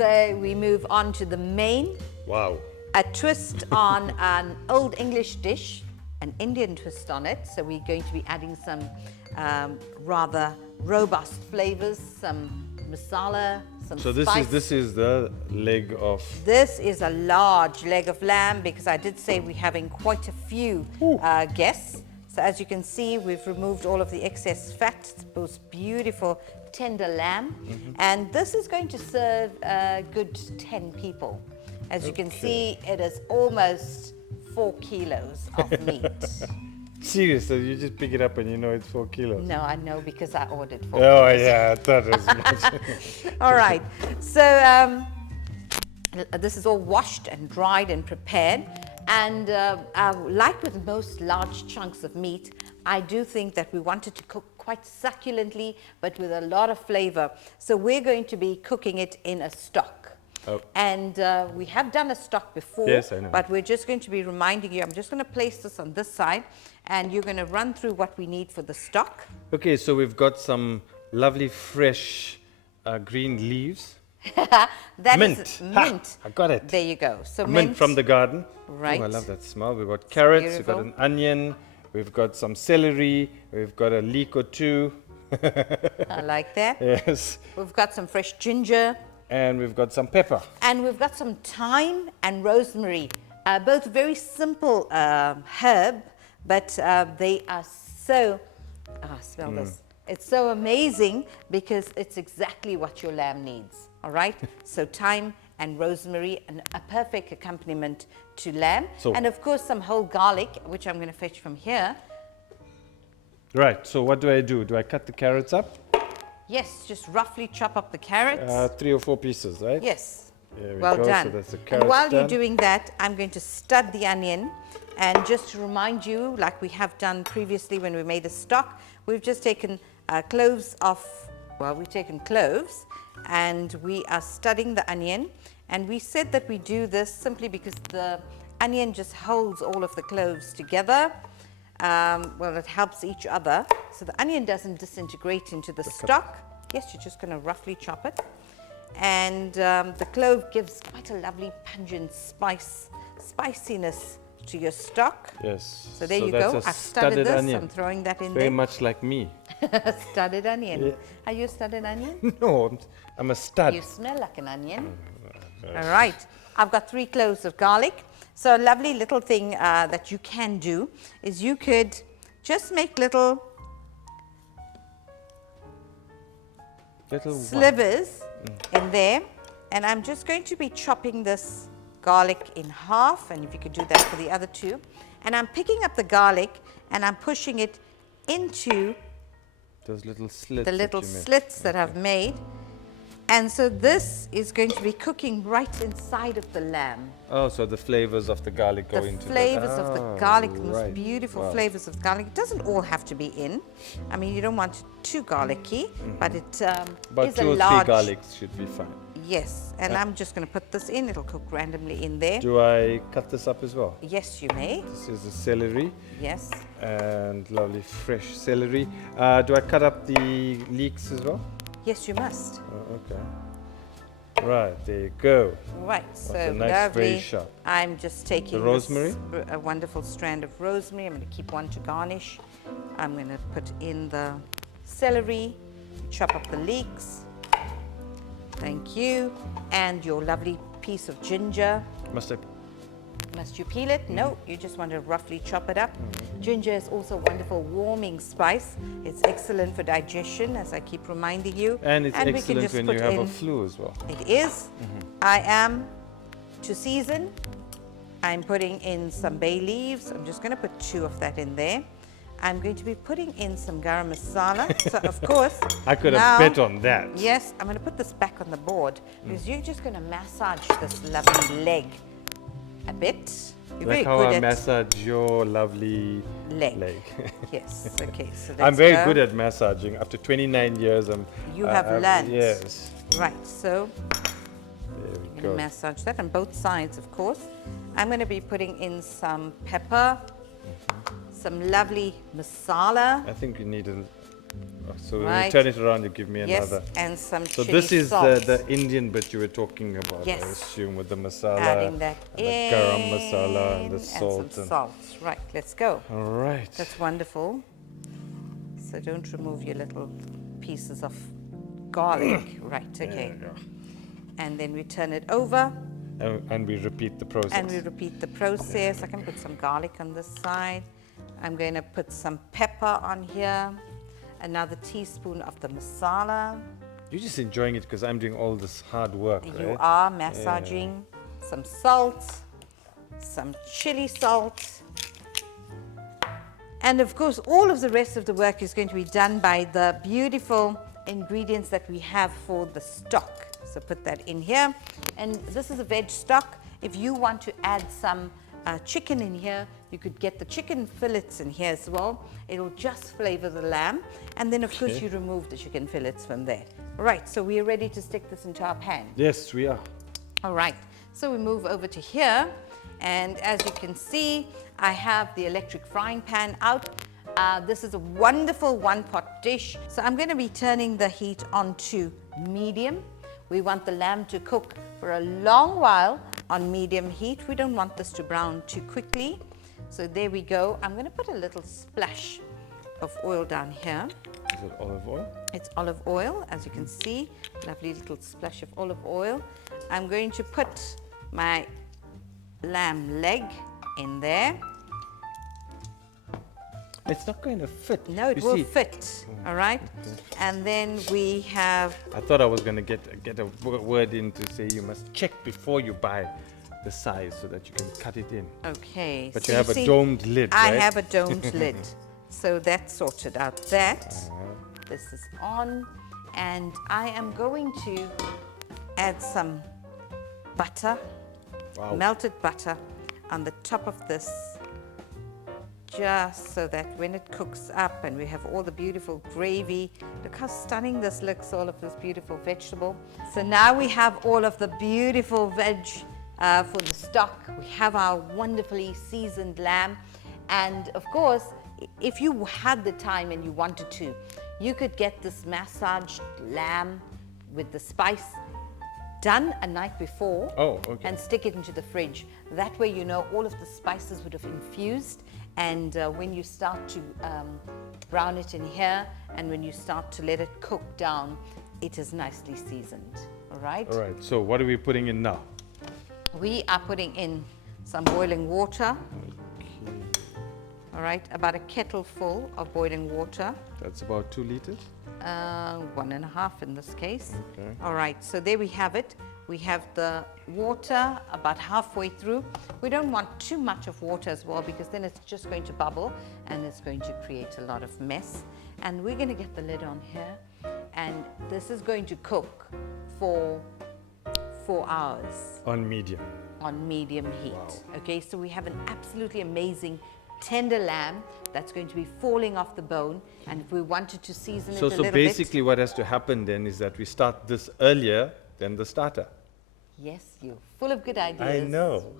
So we move on to the main. Wow. A twist on an old English dish, an Indian twist on it. So we're going to be adding some rather robust flavors, some masala, some spice. This is the leg of... This is a large leg of lamb because I did say we're having quite a few guests. So as you can see, we've removed all of the excess fat. It's most beautiful, tender lamb. And this is going to serve a good 10 people. As you can see, it is almost 4 kilos of meat. Seriously, you just pick it up and you know it's 4 kilos. No, I know because I ordered 4 Oh, kilos. yeah, I thought as much. All right. So this is all washed and dried and prepared. And like with most large chunks of meat, I do think that we wanted to cook quite succulently, but with a lot of flavor. So we're going to be cooking it in a stock. Oh. And we have done a stock before, yes, I know. But we're just going to be reminding you. I'm just going to place this on this side, and you're going to run through what we need for the stock. Okay, so we've got some lovely fresh green leaves. That mint. is mint. Ha, I got it. There you go. So Mint from the garden. Right. Oh, I love that smell. We've got carrots, we've got Beautiful. an onion, we've got some celery, we've got a leek or two. I like that. Yes. We've got some fresh ginger. And we've got some pepper. And we've got some thyme and rosemary. Both very simple herb, but they are so, smell this. It's so amazing because it's exactly what your lamb needs, all right? So thyme and rosemary, a perfect accompaniment to lamb. So, and of course some whole garlic, which I'm going to fetch from here. Right, so what do? Do I cut the carrots up? Yes, just roughly chop up the carrots. 3 or 4 pieces, right? Yes. There we Well go. done. So that's the And carrots while you're done. doing that, I'm going to stud the onion. And just to remind you, like we have done previously when we made a stock, we've just taken cloves off, well, we've taken cloves, and we are studding the onion. And we said that we do this simply because the onion just holds all of the cloves together. Well, it helps each other. So the onion doesn't disintegrate into the stock. Yes, you're just going to roughly chop it. And the clove gives quite a lovely pungent spiciness to your stock. Yes. So there you go. I've studded this. Onion. I'm throwing that in Very there. much like me. Studded onion. Yeah. Are you a studded onion? No, I'm a stud. You smell like an onion. All right. I've got 3 cloves of garlic. So a lovely little thing that you can do is you could just make little slivers in there. And I'm just going to be chopping this garlic in half. And if you could do that for the other 2. And I'm picking up the garlic and I'm pushing it into those little slits. the little slits that I've made. And so this is going to be cooking right inside of the lamb. Oh, so the flavors of the garlic go into The flavors of the garlic, the most right. beautiful Wow. flavors of garlic. It doesn't all have to be in. I mean, you don't want it too garlicky, but it About is 2 a or 3 large... garlics should be fine. Yes, and I'm just going to put this in. It'll cook randomly in there. Do I cut this up as well? Yes, you may. This is the celery Yes. and lovely fresh celery. Do I cut up the leeks as well? Yes, you must. Oh, okay. Right, there you go. Right, so a nice, lovely. very sharp. I'm just taking The rosemary? a wonderful strand of rosemary. I'm going to keep one to garnish. I'm going to put in the celery, chop up the leeks. Thank you. And your lovely piece of ginger. Must you peel it? No, you just want to roughly chop it up. Ginger is also a wonderful warming spice. It's excellent for digestion, as I keep reminding you. And it's we can excellent just when put you have in, a flu as well. It is. I am, to season, I'm putting in some bay leaves. I'm just going to put 2 of that in there. I'm going to be putting in some garam masala. So, of course, I could now, have bet on that. Yes, I'm going to put this back on the board because you're just going to massage this lovely leg a bit. You're Like very how good I at massage your lovely leg. Yes, okay. So I'm let's very go. good at massaging. After 29 years, You have learned. Yes. Right, so There we I'm going go. to massage that on both sides, of course. I'm going to be putting in some pepper, some lovely masala. I think you need So when Right. you turn it around, you give me Yes, another. and some So chili this is salt. the Indian bit you were talking about, Yes. I assume, with the masala, Adding that and the garam masala, and the in, salt. some salt. Right, let's go. All right. That's wonderful. So don't remove your little pieces of garlic. Right, okay. There you go. And then we turn it over And we repeat the process. and we repeat the process. I can put some garlic on this side. I'm going to put some pepper on here. Another teaspoon of the masala. You're just enjoying it because I'm doing all this hard work, You right? are massaging. Some salt, some chili salt. And of course, all of the rest of the work is going to be done by the beautiful ingredients that we have for the stock. So put that in here. And this is a veg stock. If you want to add some chicken in here, you could get the chicken fillets in here as well. It'll just flavor the lamb. And then of course Okay. you remove the chicken fillets from there. Right, so we are ready to stick this into our pan. Yes, we are. All right, so we move over to here, and as you can see, I have the electric frying pan out. This is a wonderful one-pot dish. So I'm going to be turning the heat on to medium. We want the lamb to cook for a long while on medium heat. We don't want this to brown too quickly. So there we go. I'm going to put a little splash of oil down here. Is it olive oil? It's olive oil, as you can see, lovely little splash of olive oil. I'm going to put my lamb leg in there. It's not going to fit. No, it You will see, fit, all right? And then we have, I thought I was going to get a word in to say you must check before you buy the size so that you can cut it in. okay. But so you have see, a domed lid, I right? have a domed lid. So that's sorted out that. This is on. And I am going to add some butter, Wow. melted butter on the top of this, just so that when it cooks up and we have all the beautiful gravy, look how stunning this looks, all of this beautiful vegetable. So now we have all of the beautiful veg for the stock. We have our wonderfully seasoned lamb. And of course, if you had the time and you wanted to, you could get this massaged lamb with the spice done a night before. Oh, okay. And stick it into the fridge. That way you know all of the spices would have infused, and when you start to brown it in here and when you start to let it cook down, it is nicely seasoned. All right? All right, so what are we putting in now? We are putting in some boiling water. All right, about a kettle full of boiling water. That's about 2 liters. 1.5 in this case. Okay. All right, so there we have it. We have the water about halfway through. We don't want too much of water as well, because then it's just going to bubble and it's going to create a lot of mess. And we're going to get the lid on here, and this is going to cook for 4 hours On medium. on medium heat. Wow. Okay, so we have an absolutely amazing tender lamb that's going to be falling off the bone, and if we wanted to season it a little So basically what has to happen then is that we start this earlier than the starter. bit. Yes, you're full of good ideas. I know.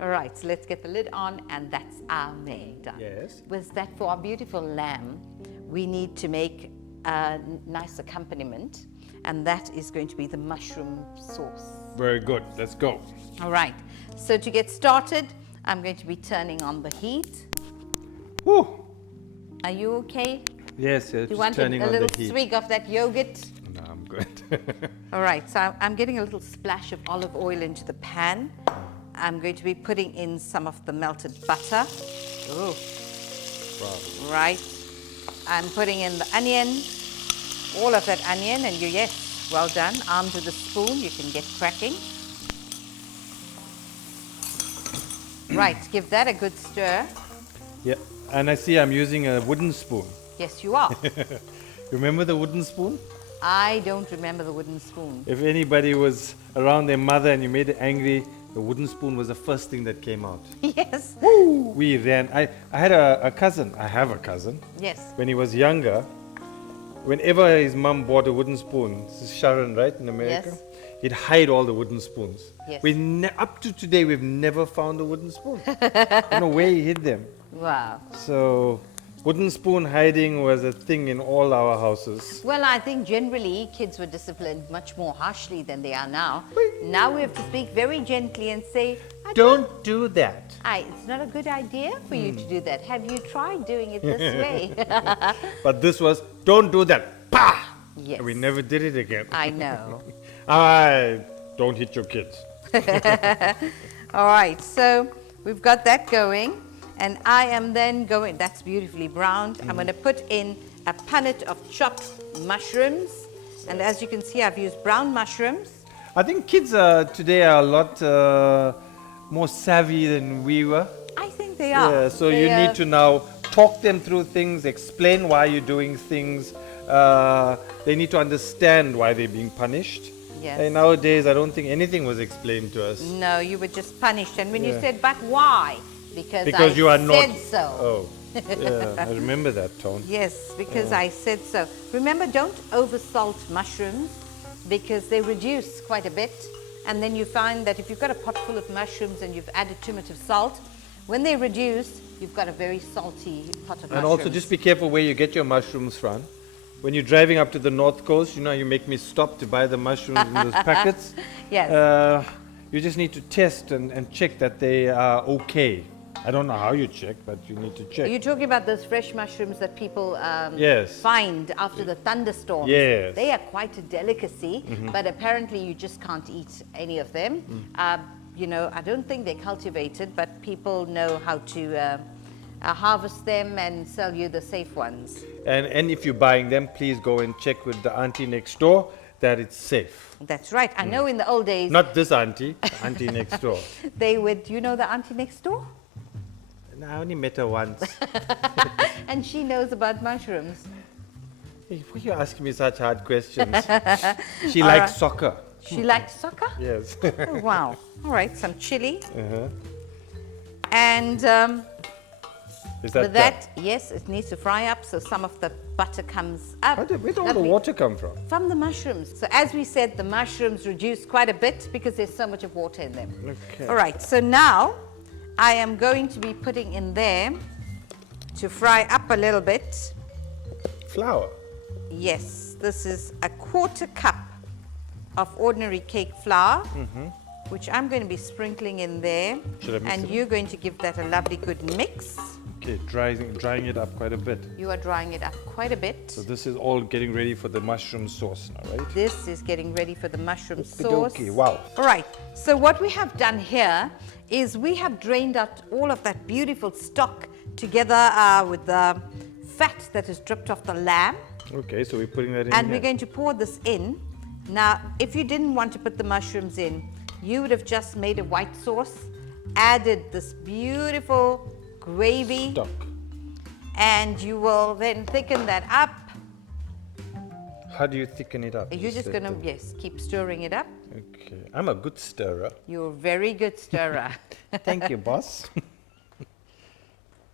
All right, so let's get the lid on, and that's our meal done. Yes. With that, for our beautiful lamb, we need to make a nice accompaniment, and that is going to be the mushroom sauce. Very good. Let's go. All right, so to get started, I'm going to be turning on the heat. Whew. Are you okay? Yes, yes. Do you just want turning a on little the heat. swig of that yogurt? No, I'm good. All right, so I'm getting a little splash of olive oil into the pan. I'm going to be putting in some of the melted butter. Ooh. Wow. Right. I'm putting in the onion, all of that onion, and yes, well done. Armed with a spoon, you can get cracking. Right, give that a good stir. Yeah, and I see I'm using a wooden spoon. Yes, you are. Remember the wooden spoon? I don't remember the wooden spoon. If anybody was around their mother and you made it angry, the wooden spoon was the first thing that came out. Yes. We ran. I had a cousin. I have a cousin. Yes. When he was younger, whenever his mum bought a wooden spoon, this is Sharon, right, in America? Yes. He'd hide all the wooden spoons. Yes. Up to today, we've never found a wooden spoon. I don't know where he hid them. Wow. So Wooden spoon hiding was a thing in all our houses. Well, I think generally kids were disciplined much more harshly than they are now. Now we have to speak very gently and say, Don't do that. It's not a good idea for you to do that. Have you tried doing it this way? But this was, don't do that. Pah! Yes. And we never did it again. I know. Don't hit your kids. All right, so we've got that going. And I am then going, that's beautifully browned. I'm going to put in a punnet of chopped mushrooms. And as you can see, I've used brown mushrooms. I think kids today are a lot more savvy than we were. I think they are. Yeah, so They you are- need to now talk them through things, explain why you're doing things. They need to understand why they're being punished. Yes. And nowadays, I don't think anything was explained to us. No, you were just punished. And when you Yeah. said, but why? Because You are said not. so. Oh, yeah, I remember that, Tone. Yes, because I said so. Remember, don't oversalt mushrooms because they reduce quite a bit. And then you find that if you've got a pot full of mushrooms and you've added too much of salt, when they reduce, you've got a very salty pot of mushrooms. And also, just be careful where you get your mushrooms from. When you're driving up to the North Coast, you know, you make me stop to buy the mushrooms in those packets. Yes. You just need to test and check that they are okay. I don't know how you check, but you need to check. Are you talking about those fresh mushrooms that people Yes. find after the thunderstorms? Yes. They are quite a delicacy, but apparently you just can't eat any of them. You know, I don't think they're cultivated, but people know how to harvest them and sell you the safe ones. And if you're buying them, please go and check with the auntie next door that it's safe. That's right. I know in the old days, Not this auntie, the auntie next door. they would, you know the auntie next door? No, I only met her once. And she knows about mushrooms. Hey, why are you asking me such hard questions? She likes soccer. She likes soccer? Yes. Oh, wow. All right, some chili. Uh-huh. And Is that with that, yes, it needs to fry up so some of the butter comes up. Where did all the Lovely. water come from? From the mushrooms. So as we said, the mushrooms reduce quite a bit because there's so much of water in them. Okay. All right, so now I am going to be putting in there to fry up a little bit. Flour. Yes, this is a 1/4 cup of ordinary cake flour, which I'm going to be sprinkling in there. Should I mix And it up? you're going to give that a lovely good mix. Okay, drying it up quite a bit. You are drying it up quite a bit. So this is all getting ready for the mushroom sauce now, right? This is getting ready for the mushroom sauce. Okay, wow. All right, so what we have done here is we have drained out all of that beautiful stock together with the fat that is dripped off the lamb. Okay, so we're putting that in And here. we're going to pour this in. Now, if you didn't want to put the mushrooms in, you would have just made a white sauce, added this beautiful gravy, Stock. and you will then thicken that up. How do you thicken it up? You're just going to, yes, keep stirring it up. Okay, I'm a good stirrer. You're a very good stirrer. Thank you, boss.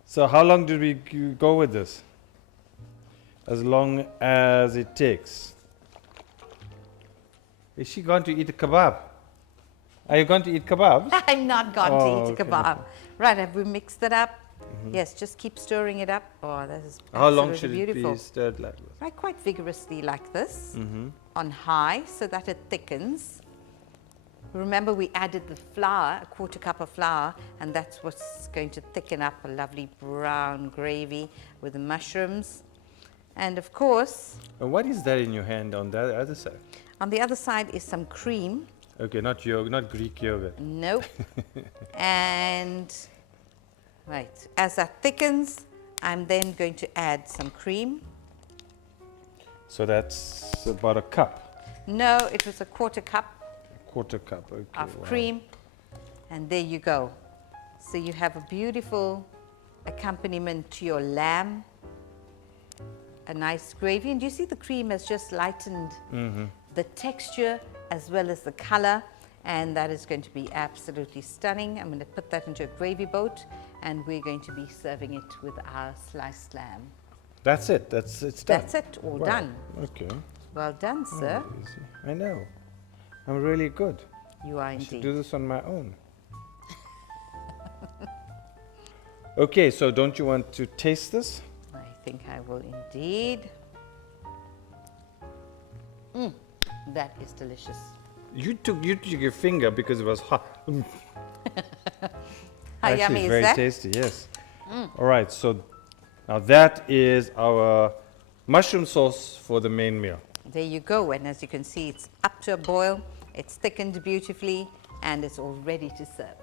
So how long did we go with this? As long as it takes. Is she going to eat a kebab? Are you going to eat kebabs? I'm not going to Oh, eat a okay. kebab. Right, have we mixed it up? Yes, just keep stirring it up. Oh, that is How long absolutely should beautiful. it be stirred like this? Right, quite vigorously like this, on high, so that it thickens. Remember, we added the flour, a 1/4 cup of flour, and that's what's going to thicken up a lovely brown gravy with the mushrooms. And of course, And what is that in your hand on the other side? on the other side is some cream. Okay, not yogurt, not Greek yogurt. Nope. And, right, as that thickens, I'm then going to add some cream. So that's about a cup, No, it was a 1/4 cup 1/4 cup. Okay, of wow. cream, and there you go. So you have a beautiful accompaniment to your lamb, a nice gravy, and you see the cream has just lightened the texture as well as the color, and that is going to be absolutely stunning. I'm going to put that into a gravy boat, and we're going to be serving it with our sliced lamb. That's it. It's done. That's it, all Wow. done. Okay. Well done, sir. Easy. I know. I'm really good. You are I should indeed. do this on my own. Okay, so don't you want to taste this? I think I will indeed. That is delicious. You took your finger because it was hot. How Actually, yummy it's is very that? tasty, yes. All right, so now that is our mushroom sauce for the main meal. There you go, and as you can see, it's up to a boil, it's thickened beautifully, and it's all ready to serve.